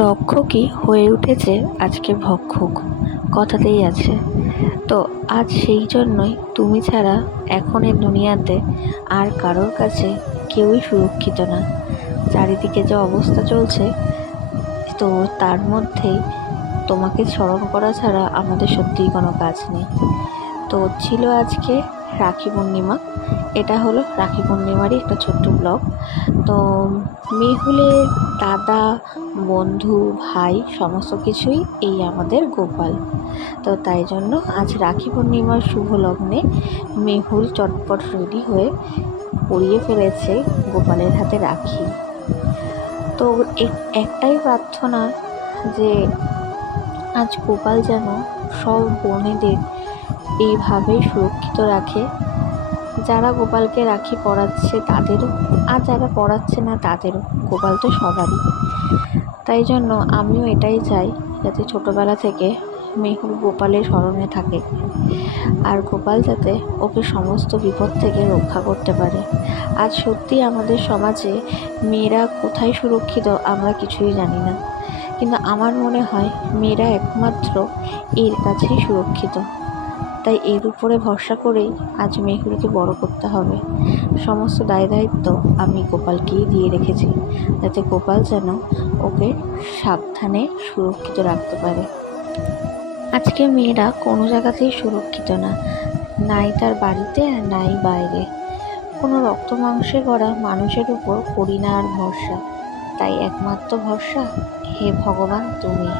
রক্ষকই হয়ে উঠেছে আজকে ভক্ষক, কথাতেই আছে। তো আজ সেই জন্যই তুমি ছাড়া এখন এই দুনিয়াতে আর কারোর কাছে কেউই সুরক্ষিত না। চারিদিকে যে অবস্থা চলছে, তো তার মধ্যেই তোমাকে স্মরণ করা ছাড়া আমাদের সত্যিই কোনো কাজ নেই। তো ছিল আজকে রাখি পূর্ণিমা। এটা হলো রাখি পূর্ণিমারই একটা ছোট্ট ব্লগ। তো মেহুলের দাদা, বন্ধু, ভাই সমস্ত কিছুই এই আমাদের গোপাল। তো তাই জন্য আজ রাখি পূর্ণিমার শুভ লগ্নে মেহুল চটপট রেডি হয়ে পরিয়ে ফেলেছে গোপালের হাতে রাখি। তো একটাই প্রার্থনা যে আজ গোপাল যেন সব বোনেদের এইভাবেই সুরক্ষিত রাখে, যারা গোপালকে রাখি পরাচ্ছে তাদেরও, আর যারা পরাচ্ছে না তাদেরও। গোপাল তো সবারই। তাই জন্য আমিও এটাই চাই, যাতে ছোটোবেলা থেকে মেহুল গোপালের স্মরণে থাকে, আর গোপাল যাতে ওকে সমস্ত বিপদ থেকে রক্ষা করতে পারে। আজ সত্যি আমাদের সমাজে মেয়েরা কোথায় সুরক্ষিত আমরা কিছুই জানি না, কিন্তু আমার মনে হয় মেয়েরা একমাত্র এর কাছেই সুরক্ষিত। তাই এর উপরে ভরসা করেই আজ মেহুলকে বড় করতে হবে। সমস্ত দায় দায়িত্ব আমি গোপালকেই দিয়ে রেখেছি, যাতে গোপাল যেন ওকে সাবধানে সুরক্ষিত রাখতে পারে। আজকে মেয়েরা কোনো জায়গাতেই সুরক্ষিত না, নাই তার বাড়িতে আর নাই বাইরে। কোনো রক্ত মাংসে গড়া মানুষের উপর করি না আর ভরসা। তাই একমাত্র ভরসা হে ভগবান তুমি।